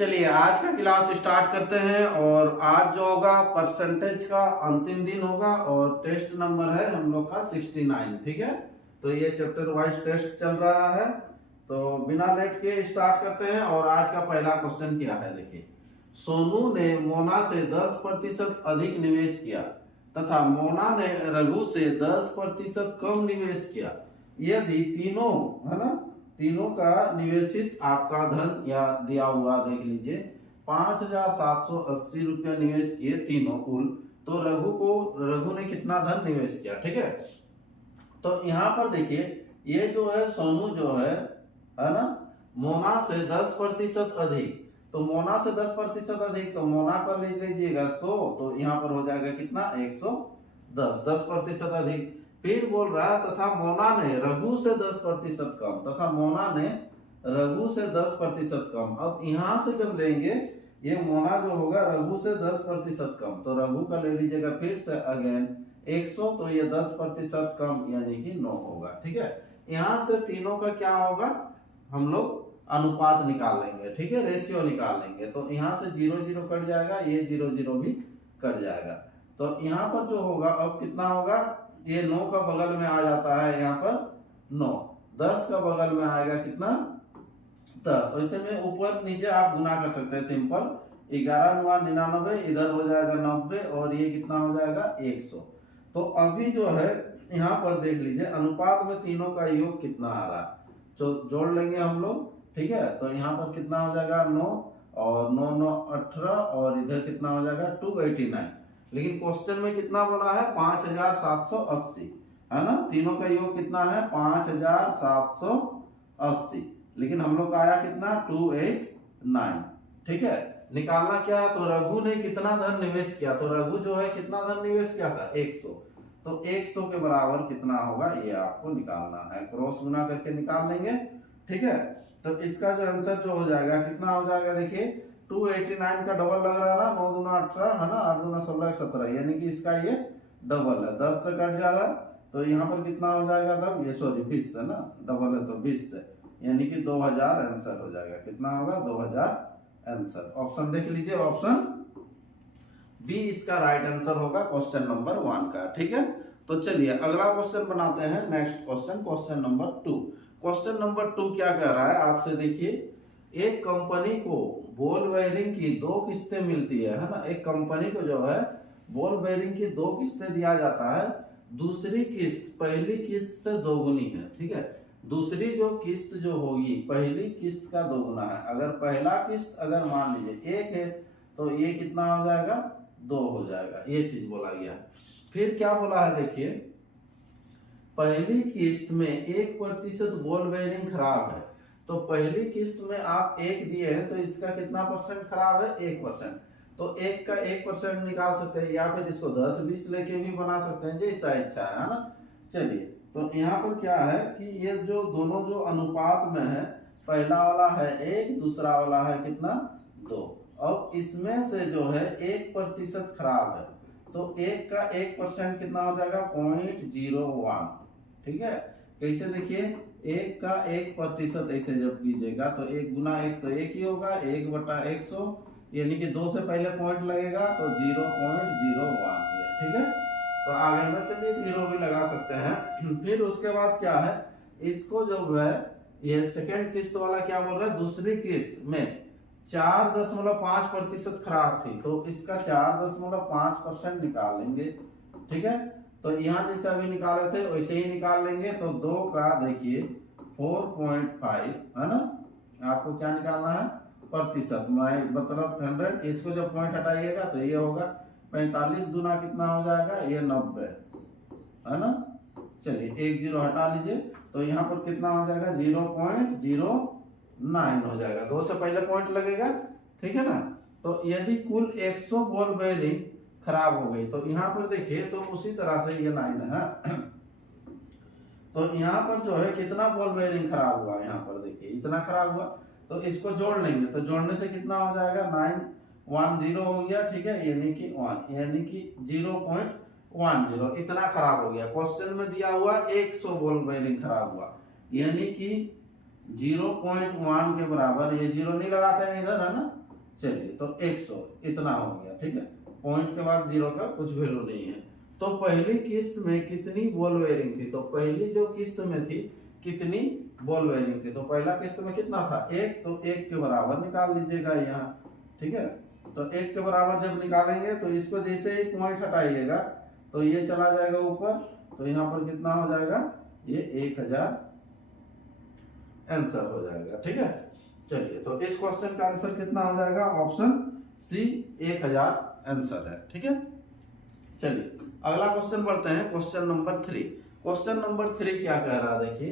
चलिए आज का क्लास स्टार्ट करते हैं। और आज जो होगा परसेंटेज का अंतिम दिन होगा और टेस्ट नंबर है हम लोग का 69। ठीक है, तो ये चैप्टर वाइज टेस्ट चल रहा है। तो बिना लेट के स्टार्ट करते हैं। और आज का पहला क्वेश्चन क्या है, देखिए। सोनू ने मोना से 10% अधिक निवेश किया तथा मोना ने रघु से 10% कम निवेश किया। यदि तीनों, है ना, तीनों का निवेशित आपका धन या दिया हुआ देख लीजिए 5,780 रुपया निवेश किए तीनों कुल, तो रघु ने कितना धन निवेश किया। ठीक है, तो यहाँ पर देखिए ये जो है सोनू जो है ना, मोना से 10% अधिक, तो मोना से 10% अधिक, तो मोना का ले लीजिएगा 100, तो यहाँ पर हो जाएगा कितना 110, 10% अधिक। फिर बोल रहा है तथा मोना ने रघु से 10% कम, तथा मोना ने रघु से 10% कम। अब यहाँ से जब लेंगे ये मोना जो होगा रघु से 10% कम, तो रघु का ले लीजिएगा फिर से अगेन 100, तो ये 10% कम यानी कि 9 होगा। ठीक है, यहाँ से तीनों का क्या होगा, हम लोग अनुपात निकाल लेंगे। ठीक है, रेशियो निकाल लेंगे। तो यहाँ से 0 0 कट जाएगा, ये 0 0 भी कट जाएगा। तो यहाँ पर जो होगा अब कितना होगा, ये 9 का बगल में आ जाता है, यहाँ पर 9, 10 का बगल में आएगा कितना 10। वैसे में ऊपर नीचे आप गुना कर सकते हैं सिंपल। 11 9 99, इधर हो जाएगा 90 और ये कितना हो जाएगा 100। तो अभी जो है यहाँ पर देख लीजिए अनुपात में तीनों का योग कितना आ रहा है, तो जोड़ लेंगे हम लोग। ठीक है, तो यहाँ पर कितना हो जाएगा 9 और 9 9 18 और इधर कितना हो जाएगा 289। लेकिन क्वेश्चन में कितना बोला है 5,780, है ना, तीनों का योग कितना है 5,780, लेकिन हम लोग का आया कितना 289। ठीक है, निकालना क्या है, तो रघु ने कितना धन निवेश किया, तो रघु जो है कितना धन निवेश किया था 100, तो 100 के बराबर कितना होगा ये आपको निकालना है, क्रॉस गुना करके निकाल लेंगे। ठीक है, तो इसका जो आंसर जो हो जाएगा कितना हो जाएगा, देखिए 289 का डबल लग रहा है ना, 9 दूना 18, है ना, 8 दूना 16 17, यानी कि इसका ये डबल है, 10 से कट जा रहा है, तो यहाँ पर कितना हो जाएगा तब, ये सॉरी 20 से ना, डबल है तो 20 से, यानी कि 2000 आंसर हो जाएगा। कितना होगा 2000 आंसर। ऑप्शन देख लीजिए, ऑप्शन बी इसका राइट आंसर होगा क्वेश्चन नंबर 1 का। ठीक है, तो चलिए अगला क्वेश्चन बनाते हैं। Next question, question number 2। Question number 2 क्या कह रहा है आपसे, देखिए एक कंपनी को बॉल बेयरिंग की 2 किस्तें मिलती है ना, एक कंपनी को जो है बॉल बेयरिंग की 2 किस्तें दिया जाता है, दूसरी किस्त पहली किस्त से दोगुनी है। ठीक है, दूसरी जो किस्त जो होगी पहली किस्त का दोगुना है। अगर पहला किस्त अगर मान लीजिए 1 है तो ये कितना हो जाएगा 2 हो जाएगा, ये चीज बोला गया। फिर क्या बोला है, देखिए पहली किस्त में 1% बॉल बेयरिंग खराब है, तो पहली किस्त में आप 1 दिए हैं तो इसका कितना परसेंट खराब है 1%, तो 1 का 1% निकाल सकते हैं, या फिर इसको 10 20 लेके भी बना सकते हैं, जैसा इच्छा है ना। चलिए, तो यहाँ पर क्या है कि ये जो दोनों जो अनुपात में है, पहला वाला है 1, दूसरा वाला है कितना 2। अब इसमें से जो है 1% खराब है, तो 1 का 1% कितना हो जाएगा 0.01। ठीक है, कैसे देखिए 1 का 1% ऐसे जब कीजिएगा तो 1 गुना 1 तो 1 ही होगा, 1/100, यानी कि 2 से पहले पॉइंट लगेगा तो 0.01 ये। ठीक है, तो आगे में चलिए 0 भी लगा सकते हैं। फिर उसके बाद क्या है, इसको जो है ये सेकेंड किस्त वाला क्या बोल रहा है, दूसरी किस्त में 4.5% खराब थी, तो इसका 4.5% निकाल लेंगे। ठीक है, तो यहाँ जैसे अभी निकाले थे वैसे ही निकाल लेंगे। तो 2 का देखिए 4.5, है ना, आपको क्या निकालना है प्रतिशत, मतलब 100, इसको जब पॉइंट हटाइएगा तो ये होगा 45 दूना कितना हो जाएगा ये 90, है ना। चलिए 1 0 हटा लीजिए, तो यहाँ पर कितना हो जाएगा 0.09 हो जाएगा, 2 से पहले पॉइंट लगेगा। ठीक है ना, तो यदि कुल 100 बॉल बेयरिंग खराब हो गई, तो यहाँ पर देखिए तो उसी तरह से ये 9 है। तो यहाँ पर जो है कितना बॉल बेयरिंग खराब हुआ, यहाँ पर देखिए इतना खराब हुआ, तो इसको जोड़ लेंगे, तो जोड़ने से कितना हो जाएगा 910 हो गया। ठीक है, यानी कि 1, यानी कि 0.10 इतना खराब हो गया। क्वेश्चन में दिया हुआ 100 बॉल बेयरिंग खराब हुआ, यानी कि 0.1 के बराबर, ये 0 नहीं लगाते हैं इधर, है ना, चलिए तो 100 इतना हो गया, ठीक है। पॉइंट के बाद जीरो का कुछ वैल्यू नहीं है। तो पहली किस्त में कितनी बॉल बेयरिंग थी, तो पहली जो किस्त में थी कितनी बॉल बेयरिंग थी, तो पहला किस्त में कितना था 1, तो 1 के बराबर निकाल लीजिएगा यहाँ, ठीक है। तो 1 के बराबर जब निकालेंगे तो इसको जैसे ही पॉइंट हटाइएगा तो ये चला जाएगा ऊपर, तो यहाँ पर कितना हो जाएगा, ये 1000 आंसर हो जाएगा, ठीक है। चलिए तो इस क्वेश्चन का आंसर कितना हो जाएगा, ऑप्शन सी 1000 आंसर है, ठीक है। चलिए अगला क्वेश्चन बढ़ते हैं, क्वेश्चन नंबर 3। क्वेश्चन नंबर 3 क्या कह रहा है, देखिए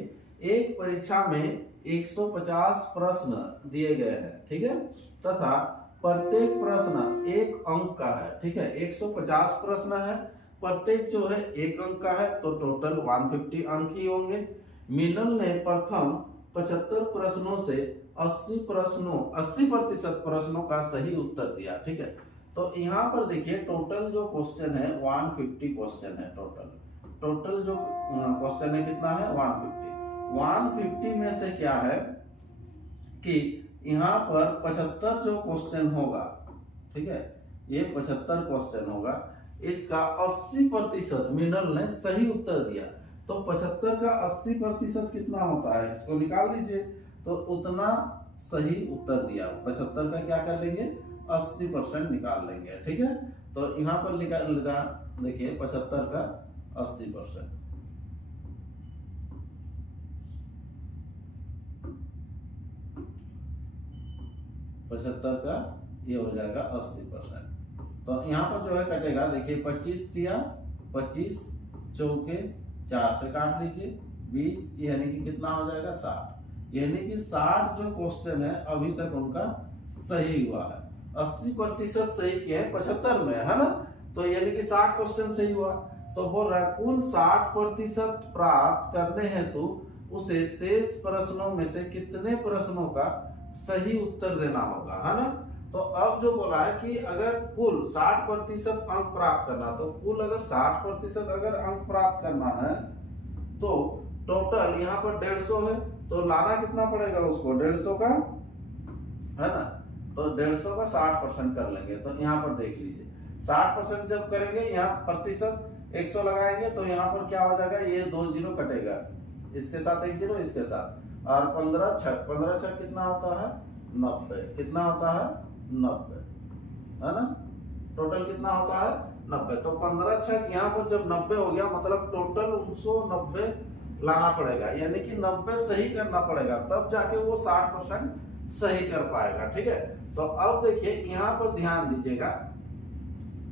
एक परीक्षा में 150 प्रश्न दिए गए हैं, ठीक है, तथा प्रत्येक प्रश्न 1 अंक का है, ठीक है। 150 प्रश्न है, प्रत्येक जो है 1 अंक का है, तो टोटल 150 अंक ही होंगे। मीनल ने प्रथम 75 प्रश्नों से 80% प्रश्नों का सही उत्तर दिया, ठीक है। तो यहाँ पर देखिए टोटल जो क्वेश्चन है 150 क्वेश्चन है, टोटल जो क्वेश्चन है कितना है 150 में से क्या है कि यहाँ पर 75 जो क्वेश्चन होगा, ठीक है, ये 75 क्वेश्चन होगा, इसका 80% मीनल ने सही उत्तर दिया। तो 75 का 80% कितना होता है, इसको निकाल लीजिए, तो उतना सही उत्तर दिया। 75 का क्या कर लेंगे 80% निकाल लेंगे, ठीक है। तो यहाँ पर निकाल लेगा, देखिए 75 का 80%, का ये हो जाएगा 80%। तो यहाँ पर जो है कटेगा, देखिए 25 दिया, 25 चौके 4 से काट लीजिए, 20 यानी कि कितना हो जाएगा 60, यानी कि 60 जो क्वेश्चन है अभी तक उनका सही हुआ है। 80% सही किया है 75 में, है ना, तो यानी कि 60 क्वेश्चन सही हुआ। तो बोल रहा है कुल 60% प्राप्त करने हेतु उसे शेष प्रश्नों में से कितने प्रश्नों का सही उत्तर देना होगा, है ना। तो अब जो बोला है कि अगर कुल 60% अंक प्राप्त करना, तो कुल अगर 60% अगर अंक प्राप्त करना है तो टोटल यहाँ पर 150 है, तो लाना कितना पड़ेगा उसको 150 का, है ना। तो 150 का 60% कर लेंगे, तो यहाँ पर देख लीजिए 60% जब करेंगे, यहाँ प्रतिशत 100 लगाएंगे, तो यहाँ पर क्या हो जाएगा, ये 2 जीरो कटेगा, इसके साथ 1 जीरो इसके साथ, और 15 छक कितना होता है 90, कितना होता है 90, है ना। टोटल कितना होता है 90, तो 15 छक यहाँ पर जब 90 हो गया, मतलब टोटल उसको 90 लाना पड़ेगा, यानी कि 90 सही करना पड़ेगा, तब जाके वो 60% सही कर पाएगा, ठीक है। तो अब देखिए यहाँ पर ध्यान दीजिएगा,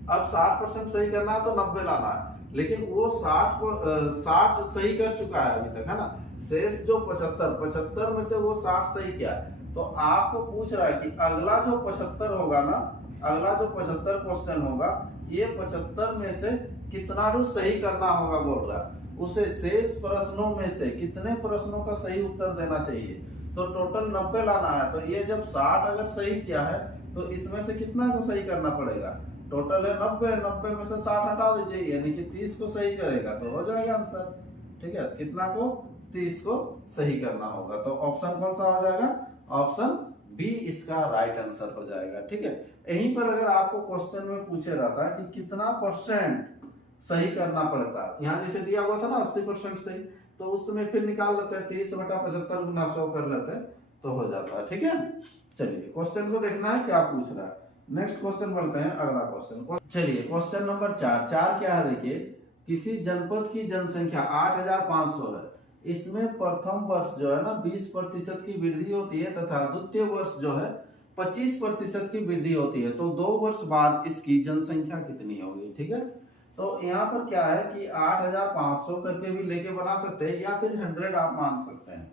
अब 60% सही करना है तो 90 लाना है, लेकिन वो 60 सही कर चुका है अभी तक, है ना। शेष जो 75 में से वो 60 सही किया, तो आपको पूछ रहा है कि अगला जो 75 होगा ना, अगला जो 75 क्वेश्चन होगा, ये 75 में से कितना रू सही करना होगा बोल रहा है, उसे शेष प्रश्नों में से कितने प्रश्नों का सही उत्तर देना चाहिए। तो टोटल 90 लाना है, तो ये जब 60 अगर सही किया है तो इसमें से कितना को सही करना पड़ेगा, टोटल है 90 में से 60 हटा दीजिए, यानी कि 30 को सही करेगा तो हो जाएगा आंसर, ठीक है। कितना को 30 को सही करना होगा, तो ऑप्शन कौन सा हो जाएगा, ऑप्शन बी इसका राइट आंसर हो जाएगा, ठीक है। यहीं पर अगर आपको क्वेश्चन में पूछे रहता कि कितना % सही करना पड़ता, यहाँ जैसे दिया हुआ था ना 80% सही, तो उस समय फिर निकाल लेते हैं 30/75 गुना 100 कर लेते हैं तो हो जाता है, ठीक है। चलिए क्वेश्चन को देखना है क्या पूछ रहा है। नेक्स्ट क्वेश्चन बढ़ते हैं, अगला क्वेश्चन। चलिए क्वेश्चन नंबर 4 क्या है, देखिए किसी जनपद की जनसंख्या 8500 है, इसमें प्रथम वर्ष जो है ना 20% की वृद्धि होती है तथा द्वितीय वर्ष जो है 25% की वृद्धि होती है, तो 2 वर्ष बाद इसकी जनसंख्या कितनी होगी, ठीक है। तो यहाँ पर क्या है कि 8500 करके भी लेके बना सकते हैं, या फिर 100 आप मान सकते हैं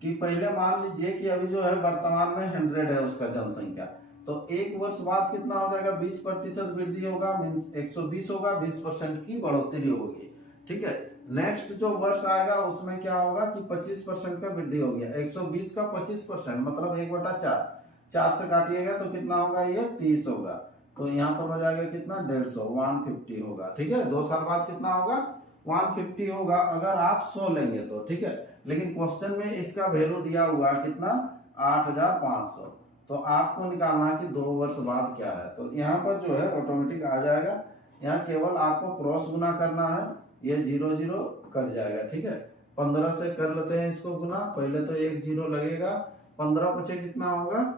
कि पहले मान लीजिए कि अभी जो है वर्तमान में 100 है उसका जनसंख्या, तो 1 वर्ष बाद कितना हो जाएगा 20% वृद्धि होगा, मीन्स 120 होगा, 20% की बढ़ोतरी होगी, ठीक है। नेक्स्ट जो वर्ष आएगा उसमें क्या होगा कि 25% का वृद्धि हो गया, 120 का 25% मतलब 1/4, 4 से काटिएगा तो कितना होगा, ये 30 होगा, तो यहाँ पर हो जाएगा कितना 150, 150 होगा, ठीक है। 2 साल बाद कितना होगा 150 होगा अगर आप 100 लेंगे तो, ठीक है। लेकिन क्वेश्चन में इसका वैल्यू दिया हुआ कितना 8500, तो आपको निकालना है कि 2 वर्ष बाद क्या है। तो यहाँ पर जो है ऑटोमेटिक आ जाएगा, यहाँ केवल आपको क्रॉस गुना करना है, ये 0 0 कट जाएगा। ठीक है, 15 से कर लेते हैं इसको गुना, पहले तो 1 0 लगेगा, 15 पचे कितना होगा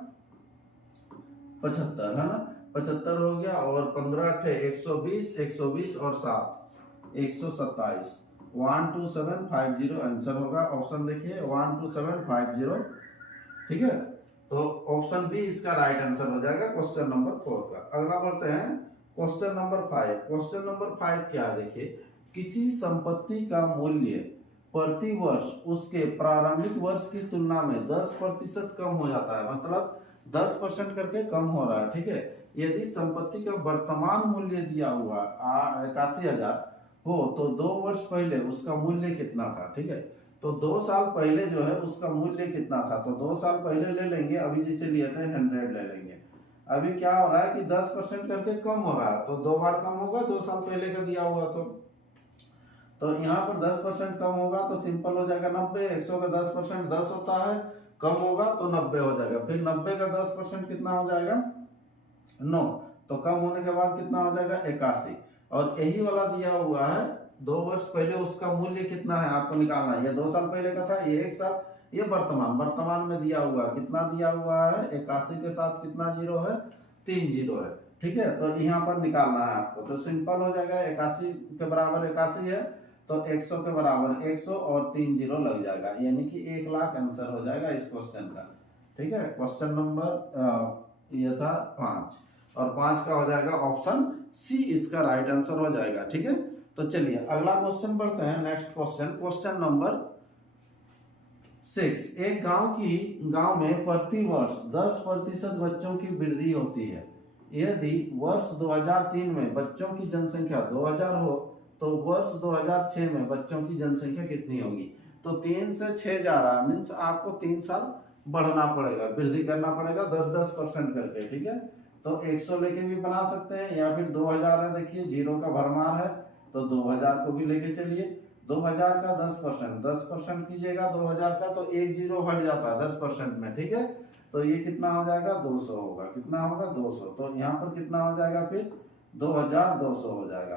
75 है ना, 75 हो गया, और 15 अठे 120, 120 और 7 127, 12750 आंसर होगा। ऑप्शन देखिए 12750। ठीक है, तो ऑप्शन बी इसका राइट आंसर हो जाएगा क्वेश्चन नंबर 4 का। अगला बढ़ते हैं क्वेश्चन नंबर 5। क्वेश्चन नंबर 5 क्या है देखिए, किसी संपत्ति का मूल्य प्रति वर्ष उसके प्रारंभिक वर्ष की तुलना में 10% कम हो जाता है, मतलब 10% करके कम हो रहा है। ठीक है, यदि संपत्ति का वर्तमान मूल्य दिया हुआ 81,000 हो तो 2 वर्ष पहले उसका मूल्य कितना था। ठीक है, तो 2 साल पहले जो है उसका मूल्य कितना था, तो 2 साल पहले ले लेंगे, अभी जैसे लिए थे 100 ले लेंगे। अभी क्या हो रहा है कि 10% करके कम हो रहा है, तो 2 बार कम होगा, 2 साल पहले का दिया हुआ तो यहाँ पर 10% कम होगा तो सिंपल हो जाएगा 90। 100 का 10% 10 होता है, कम होगा तो 90 हो जाएगा। फिर 90 का 10% कितना हो जाएगा 9, तो कम होने के बाद कितना हो जाएगा 81। और यही वाला दिया हुआ है 2 वर्ष पहले उसका मूल्य कितना है आपको निकालना है। ये 2 साल पहले का था, ये 1 साल, ये वर्तमान में दिया हुआ है, कितना दिया हुआ है 81 के साथ कितना जीरो है 3 जीरो है। ठीक है, तो यहाँ पर निकालना है आपको, तो सिंपल हो जाएगा 81 के बराबर 81 है, तो 100 के बराबर 100 और 3 जीरो लग जाएगा, यानी कि 1 लाख आंसर हो जाएगा इस क्वेश्चन का। ठीक है, क्वेश्चन नंबर ये था 5, और 5 का हो जाएगा ऑप्शन सी इसका राइट आंसर हो जाएगा। ठीक है, तो चलिए अगला क्वेश्चन बढ़ते हैं। Next question, question number 6। एक गांव में प्रति वर्ष 10% बच्चों की वृद्धि होती है। यदि वर्ष 2003 में बच्चों की जनसंख्या 2000 हो तो वर्ष 2006 में बच्चों की जनसंख्या कितनी होगी। तो 3 से 6 जा रहा है, मीन्स आपको 3 साल बढ़ना पड़ेगा, वृद्धि करना पड़ेगा 10% करके। ठीक है, तो 100 लेके भी बना सकते हैं, या फिर 2000 है, देखिए जीरो का भरमार है तो 2000 को भी लेके चलिए। 2000 का 10% कीजिएगा 2000 का, तो 1 जीरो हट जाता है 10% में। ठीक है, तो ये कितना हो जाएगा 200 होगा, कितना होगा 200, तो यहाँ पर कितना हो जाएगा फिर 2200 हो जाएगा।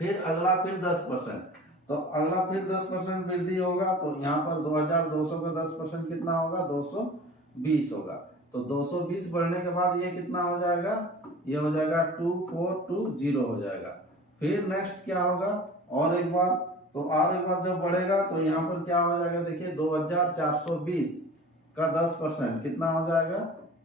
फिर अगला फिर 10%, तो अगला फिर 10% वृद्धि होगा, तो यहाँ पर 2200 का 10% कितना होगा 220 होगा। तो 220 बढ़ने के बाद ये कितना हो जाएगा, ये हो जाएगा 2420 हो जाएगा। फिर नेक्स्ट क्या होगा, और एक बार, तो और एक बार जब बढ़ेगा तो यहाँ पर क्या हो जाएगा, देखिए 2420 का 10% कितना हो जाएगा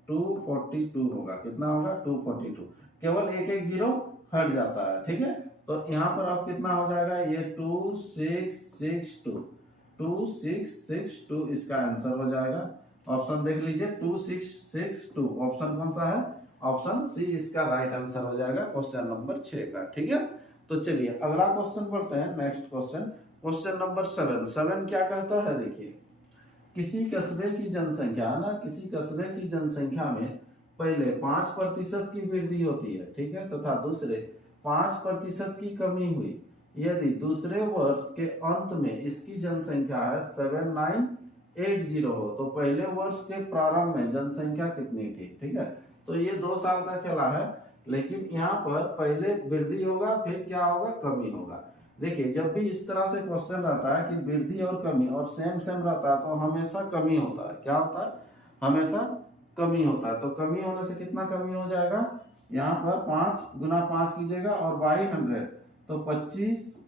242 होगा, कितना होगा 242, केवल एक एक जीरो हट जाता है। ठीक है, तो यहाँ पर अब कितना हो जाएगा, ये 2662 इसका आंसर हो जाएगा। ऑप्शन देख लीजिए 2662, ऑप्शन कौन सा है, ऑप्शन सी इसका राइट आंसर हो जाएगा क्वेश्चन नंबर 6 का। ठीक है, तो चलिए अगला क्वेश्चन पढ़ते हैं। नेक्स्ट क्वेश्चन, क्वेश्चन नंबर 7 क्या कहता है, देखिए किसी कस्बे की जनसंख्या है ना, किसी कस्बे की जनसंख्या में पहले 5% की वृद्धि होती है। ठीक है, तथा दूसरे 5% की कमी हुई। यदि दूसरे वर्ष के अंत में इसकी जनसंख्या है 7980 हो तो पहले वर्ष के प्रारंभ में जनसंख्या कितनी थी। ठीक है, तो ये 2 साल का खेला है, लेकिन यहाँ पर पहले वृद्धि होगा फिर क्या होगा कमी होगा। देखिए जब भी इस तरह से क्वेश्चन रहता है कि वृद्धि और कमी और सेम रहता है तो हमेशा कमी होता है, क्या होता है, हमेशा कमी होता है। तो कमी होने से कितना कमी हो जाएगा, यहाँ पर 5 गुना 5 कीजिएगा और बाई 100, तो 25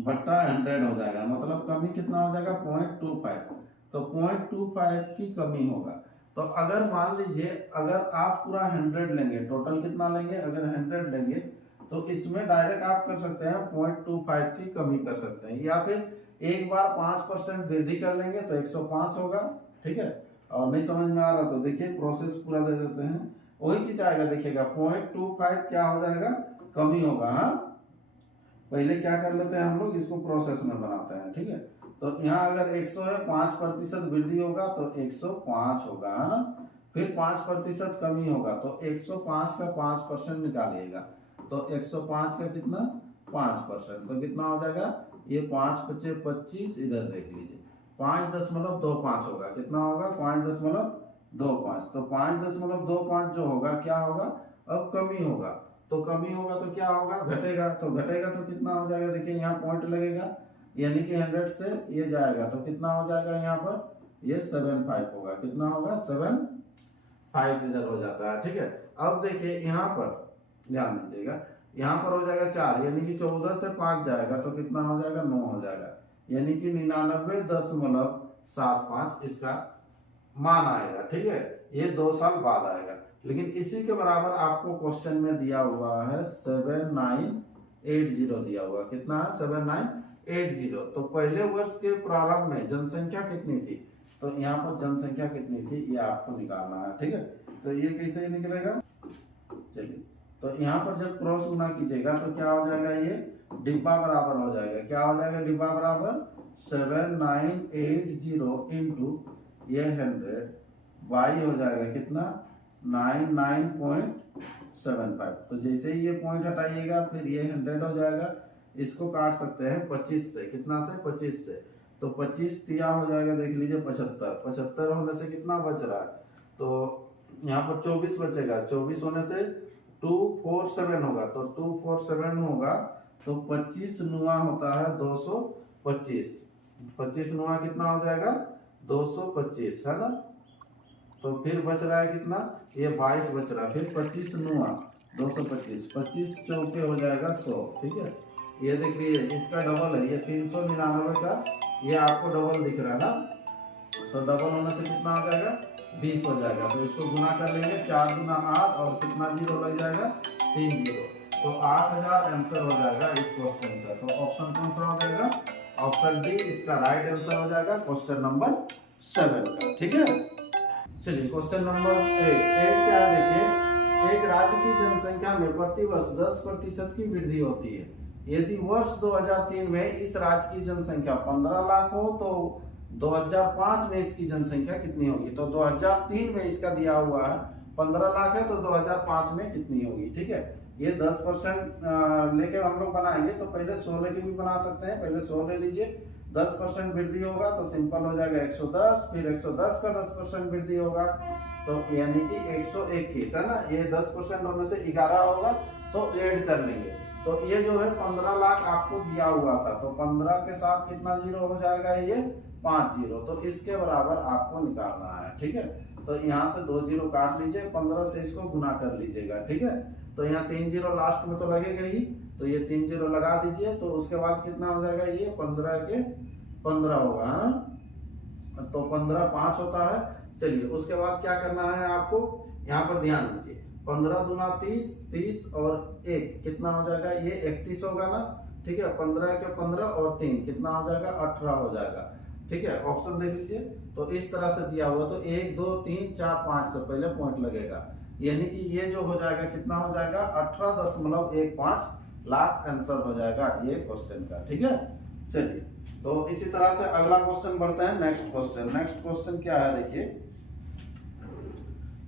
बट्टा 100 हो जाएगा, मतलब कमी कितना हो जाएगा 0.25, तो 0.25 की कमी होगा। तो अगर मान लीजिए अगर आप पूरा 100 लेंगे, टोटल कितना लेंगे, अगर 100 लेंगे तो इसमें डायरेक्ट आप कर सकते हैं 0.25 की कमी कर सकते हैं, या फिर एक बार 5% वृद्धि कर लेंगे तो 105 होगा। ठीक है, और नहीं समझ में आ रहा तो देखिए प्रोसेस पूरा दे देते हैं, वही चीज आएगा, देखिएगा 0.25 क्या हो जाएगा कमी होगा। हाँ, पहले क्या कर लेते हैं हम लोग, इसको प्रोसेस में बनाते हैं। ठीक है, तो यहाँ अगर 100 है 5% वृद्धि होगा तो 105 होगा, है ना। फिर 5% कमी होगा तो 105 का 5% निकालिएगा, तो 105 का कितना 5%, तो कितना हो जाएगा, ये 5 × 25, इधर देख लीजिए 5.25 होगा, कितना होगा 5.25 25, तो 5.25 जो होगा क्या होगा, अब कमी होगा। तो कमी होगा तो क्या होगा, घटेगा। तो घटेगा तो कितना हो जाएगा, देखिए यहाँ पॉइंट लगेगा, यानी कि 100 से ये जाएगा तो कितना हो जाएगा, यहाँ पर ये 75 होगा। कितना होगा, 75 इधर हो जाता है। ठीक है, अब देखिए यहाँ पर ध्यान दीजिएगा, यहाँ पर हो जाएगा 4, यानी कि 14 से 5 जाएगा तो कितना हो जाएगा, 9 हो जाएगा, यानी कि 99.75 इसका मान आएगा। ठीक है, ये 2 साल बाद आएगा। लेकिन इसी के बराबर आपको क्वेश्चन में दिया हुआ है 7980 दिया हुआ। कितना है, 7980। तो पहले वर्ष के प्रारंभ में जनसंख्या कितनी थी, तो यहाँ पर जनसंख्या कितनी थी ये आपको निकालना है। ठीक है, तो ये कैसे निकलेगा, चलिए, तो यहाँ पर जब क्रॉस गुना कीजिएगा तो क्या हो जाएगा, ये डिब्बा बराबर हो जाएगा। क्या हो जाएगा, डिब्बा बराबर 7980 इंटू ये 100 वाई हो जाएगा कितना, 99.75। तो जैसे ही ये पॉइंट हटाइएगा फिर ये 100 हो जाएगा। इसको काट सकते हैं 25 से, कितना से, 25 से। तो 25 तिया हो जाएगा, देख लीजिए 75। 75 होने से कितना बच रहा है, तो यहाँ पर 24 बचेगा। 24 होने से 247 होगा, तो 247 होगा तो 25 नुआ होता है 225। 25 नुआ कितना हो जाएगा, 225 है ना। तो फिर बच रहा है कितना, ये 22 बच रहा है। फिर 25 नुआ 225, 25 चौके हो जाएगा 100। ठीक है, ये देख लीजिए इसका डबल है, ये 399 का ये आपको डबल दिख रहा है ना। तो डबल होने से कितना हो जाएगा, 20 हो जाएगा। तो इसको गुना कर लेंगे, 4 गुना 8 और कितना जीरो लग जाएगा, 3 जीरो। तो 8000 आंसर हो जाएगा इस क्वेश्चन का। तो ऑप्शन कौन सा हो जाएगा, ऑप्शन डी इसका राइट आंसर हो जाएगा क्वेश्चन नंबर 7 का। ठीक है, चलिए क्वेश्चन नंबर 8 क्या है, देखिए, एक राज्य की जनसंख्या में प्रतिवर्ष 10% की वृद्धि होती है। यदि वर्ष 2003 में इस राज्य की जनसंख्या 15 लाख हो तो 2005 में इसकी जनसंख्या कितनी होगी। तो 2003 में इसका दिया हुआ है 15 लाख है, तो 2005 में कितनी होगी। ठीक है, ये 10% लेके हम लोग बनाएंगे। तो पहले 16 की भी बना सकते हैं, पहले 16 ले लीजिए। 10% वृद्धि होगा तो सिंपल हो जाएगा 110, फिर 110 का 10% वृद्धि होगा तो यानी कि 121 है ना। ये 10% होने से 11 होगा तो ऐड कर लेंगे। तो ये जो है 15 लाख आपको दिया हुआ था, तो 15 के साथ कितना जीरो हो जाएगा, ये 5 जीरो। तो इसके बराबर आपको निकालना है। ठीक है, तो यहाँ से 2 जीरो काट लीजिए, 15 से इसको गुना कर लीजिएगा। ठीक है, तो यहाँ 3 जीरो लास्ट में तो लगेगा ही, तो ये 3 जीरो लगा दीजिए। तो उसके बाद कितना हो जाएगा, ये 15 के 15 होगा, तो 15 5 होता है। चलिए उसके बाद क्या करना है आपको, यहाँ पर ध्यान दीजिए, 15 दूना 30, 30 और 1 कितना हो जाएगा, ये 31 होगा ना। ठीक है, 15 के 15 और 3 कितना हो जाएगा, 18 हो जाएगा। ठीक है, ऑप्शन देख लीजिए। तो इस तरह से दिया हुआ, तो 1 2 3 4 5 से पहले पॉइंट लगेगा, यानी कि ये जो हो जाएगा कितना हो जाएगा, 18.15 लाख आंसर हो जाएगा ये क्वेश्चन का। ठीक है, चलिए तो इसी तरह से अगला क्वेश्चन बढ़ते हैं। नेक्स्ट क्वेश्चन क्या है, देखिए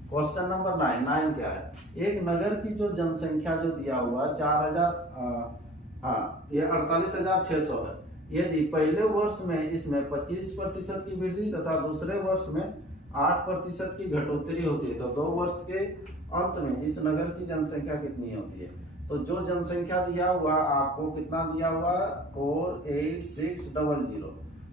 क्वेश्चन नंबर 9 क्या है, एक नगर की जो जनसंख्या जो दिया हुआ 4000 ये 48,600 है। यदि पहले वर्ष में इसमें 25% की वृद्धि तथा दूसरे वर्ष में 8% की घटोत्तरी होती है, तो 2 वर्ष के अंत में इस नगर की जनसंख्या कितनी होती है। तो जो जनसंख्या दिया हुआ आपको कितना दिया हुआ, 48600।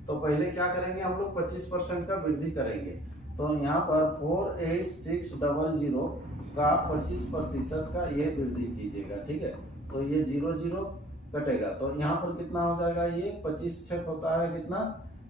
तो पहले क्या करेंगे हम लोग, 25% का वृद्धि करेंगे। तो यहाँ पर 48600 का 25% का ये वृद्धि कीजिएगा। ठीक है, तो ये 0 0 कटेगा, तो यहाँ पर कितना हो जाएगा, ये 25 छक होता है कितना,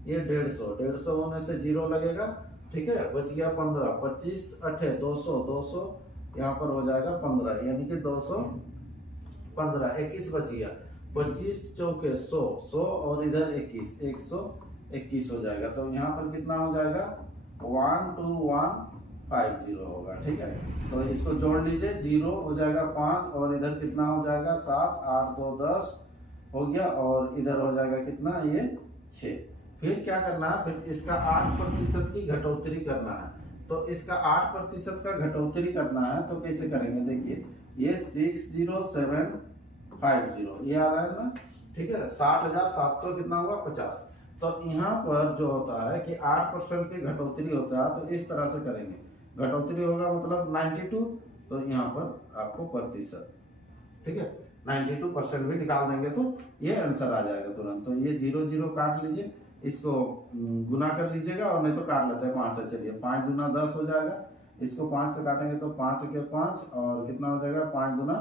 ये 150 होने से 0 लगेगा। ठीक है, बच गया 15, 25 8 200 यहाँ पर हो जाएगा 15, यानी कि 215, 21 बच गया, 25 चौके 100 और इधर 21, 121 हो जाएगा। तो यहाँ पर कितना हो जाएगा, 12150 होगा। ठीक है, तो इसको जोड़ लीजिए, 0 हो जाएगा 5 और इधर कितना हो जाएगा 7, 8 2 10 हो गया और इधर हो जाएगा कितना, ये 6। फिर क्या करना है, फिर इसका 8% की घटोत्तरी करना है। तो इसका 8% का घटोत्तरी करना है, तो कैसे करेंगे, देखिए ये 60750 ये आ रहा है ना। ठीक है, 60,700 कितना होगा, 50। तो यहाँ पर जो होता है कि 8% की घटोत्तरी होता है, तो इस तरह से करेंगे। घटोतरी होगा मतलब 92, तो यहाँ पर आपको प्रतिशत, ठीक है 92% भी निकाल देंगे तो ये आंसर आ जाएगा तुरंत। तो ये 0 0 काट लीजिए, इसको गुना कर लीजिएगा, और नहीं तो काट लेते हैं 5 से। चलिए 5 दूना 10 हो जाएगा, इसको 5 से काटेंगे तो 5 के 5, और कितना हो जाएगा 5 दूना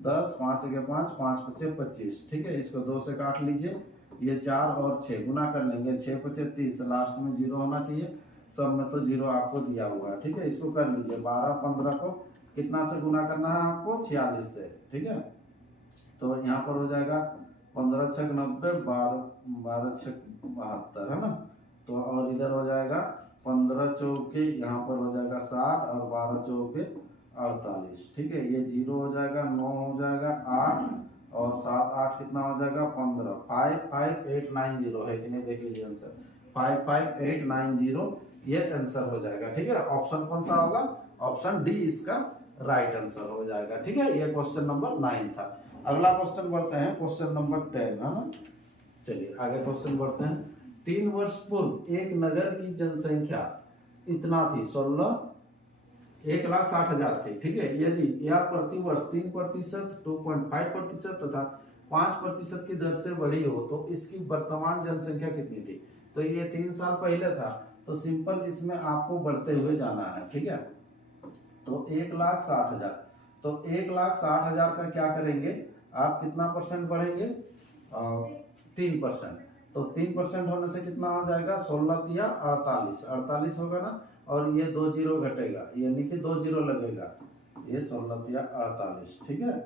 10, 5 के 5, 5 पचे 25, ठीक है। इसको 2 से काट लीजिए, ये 4 और 6 गुना कर लेंगे, 6 पचे 30, लास्ट में 0 होना चाहिए, सब में तो 0 आपको दिया हुआ है, ठीक है। इसको कर लीजिए 12 15 को कितना से गुना करना है आपको, 46 से, ठीक है। तो यहाँ पर हो जाएगा 15 छक 90, 12 छक 72, है ना। तो और इधर हो जाएगा 15 चौके, यहाँ पर हो जाएगा 60, और 12 चौके 48, ठीक है। ये 0 हो जाएगा, 9 हो जाएगा 8, और 7 8 कितना हो जाएगा 15, 55890 है कि नहीं, देख लीजिए आंसर 55890, ये आंसर हो जाएगा, ठीक है। ऑप्शन कौन सा होगा, ऑप्शन डी इसका राइट आंसर हो जाएगा, ठीक है। ये क्वेश्चन नंबर 9 था। अगला क्वेश्चन बढ़ते हैं, क्वेश्चन नंबर 10, है ना। चलिए आगे क्वेश्चन बढ़ते हैं। 3 वर्ष पूर्व एक नगर की जनसंख्या इतना थी, 1,60,000 थी, ठीक है। यदि यह प्रति वर्ष 3%, 2.5% तथा 5% की दर से बढ़ी हो तो इसकी वर्तमान जनसंख्या कितनी थी। तो ये 3 साल पहले था, तो सिंपल इसमें आपको बढ़ते हुए जाना है, ठीक है। तो 1,60,000, तो 1,60,000 का क्या करेंगे आप, कितना परसेंट बढ़ेंगे, 3%। तो 3% होने से कितना हो जाएगा, 16 तिया 48, 48 होगा ना, और ये 2 जीरो घटेगा, यानी कि 2 जीरो लगेगा, ये 16 तिया 48, ठीक है।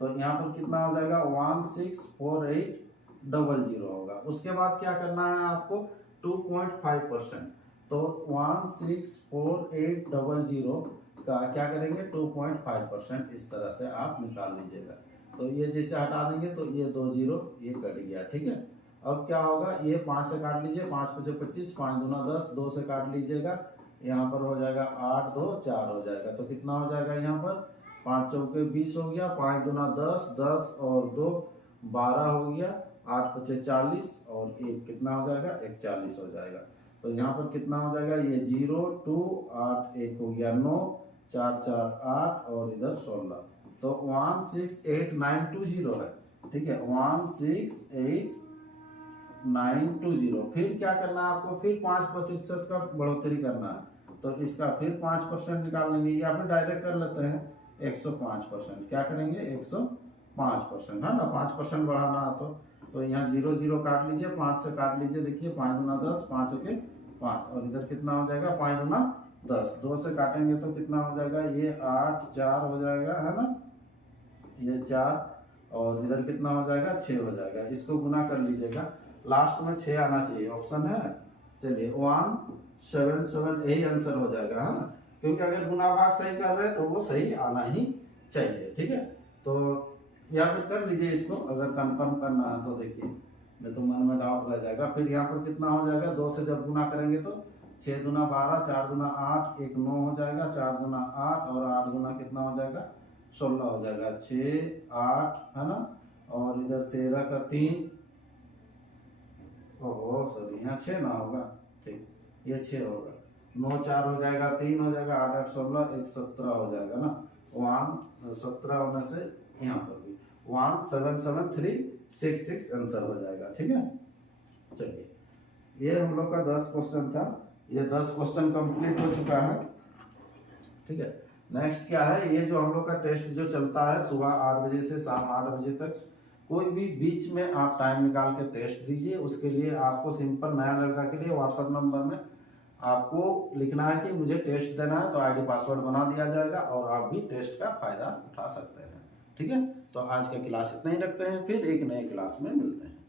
तो यहाँ पर कितना हो जाएगा 164800 होगा। उसके बाद क्या करना है आपको, 2.5%, तो 164800 का क्या करेंगे 2.5%, इस तरह से आप निकाल लीजिएगा। तो ये जैसे हटा देंगे तो ये 2 जीरो ये कट गया, ठीक है। अब क्या होगा, ये 5 से काट लीजिए, 5 पचे 25, 5 दूना 10, 2 से काट लीजिएगा, यहाँ पर हो जाएगा 8 2 4 हो जाएगा। तो कितना हो जाएगा यहाँ पर, 5 चौके 20 हो गया, 5 दूना 10, 10 और 2 12 हो गया, 8 पचे 40, और 1 कितना हो जाएगा 41 हो जाएगा। तो यहाँ पर कितना हो जाएगा, ये 0 2 8 1 हो गया 9, 4 4 8, और इधर 16, तो 168920 है, ठीक है 168920। फिर क्या करना है आपको, फिर 5% का बढ़ोतरी करना है, तो इसका फिर 5% निकाल लेंगे, या फिर डायरेक्ट कर लेते हैं 105%। क्या करेंगे 105%, है ना, 5% बढ़ाना है तो यहाँ 0 0 काट लीजिए, 5 से काट लीजिए, देखिए 5 दूना 10, 5 के 5, और इधर कितना हो जाएगा 5 दूना 10, 2 से काटेंगे तो कितना हो जाएगा, ये 8 4 हो जाएगा, है ना, ये 4, और इधर कितना हो जाएगा 6 हो जाएगा। इसको गुना कर लीजिएगा, लास्ट में 6 आना चाहिए, ऑप्शन है। चलिए 177 यही आंसर हो जाएगा, है ना, क्योंकि अगर गुना भाग सही कर रहे हैं तो वो सही आना ही चाहिए, ठीक है। तो या फिर कर लीजिए इसको, अगर कंफर्म करना है तो देखिए, नहीं तो मन में डाउट रह जाएगा। फिर यहाँ पर कितना हो जाएगा, 2 से जब गुना करेंगे तो 6 दूना 12, 4 दूना 8, 1 9 हो जाएगा, 4 दूना 8, और 8 दूना कितना हो जाएगा 16 हो जाएगा, 6 8, है ना, और इधर 13 का 3, ओहो सॉरी यहाँ 6 ना होगा, ठीक, ये 6 होगा, 9 4 हो जाएगा, 3 हो जाएगा, 8 8 16, 1 17 हो जाएगा ना, 1 17 होने से यहाँ पर भी 177366 आंसर हो जाएगा, ठीक है। चलिए ये हम लोग का 10 क्वेश्चन था, ये 10 क्वेश्चन कंप्लीट हो चुका है, ठीक है। नेक्स्ट क्या है, ये जो हम लोग का टेस्ट जो चलता है सुबह 8 बजे से शाम 8 बजे तक, कोई भी बीच में आप टाइम निकाल के टेस्ट दीजिए। उसके लिए आपको सिंपल नया लड़का के लिए व्हाट्सएप नंबर में आपको लिखना है कि मुझे टेस्ट देना है, तो आईडी पासवर्ड बना दिया जाएगा और आप भी टेस्ट का फायदा उठा सकते हैं, ठीक है। तो आज का क्लास इतना ही रखते हैं, फिर एक नए क्लास में मिलते हैं।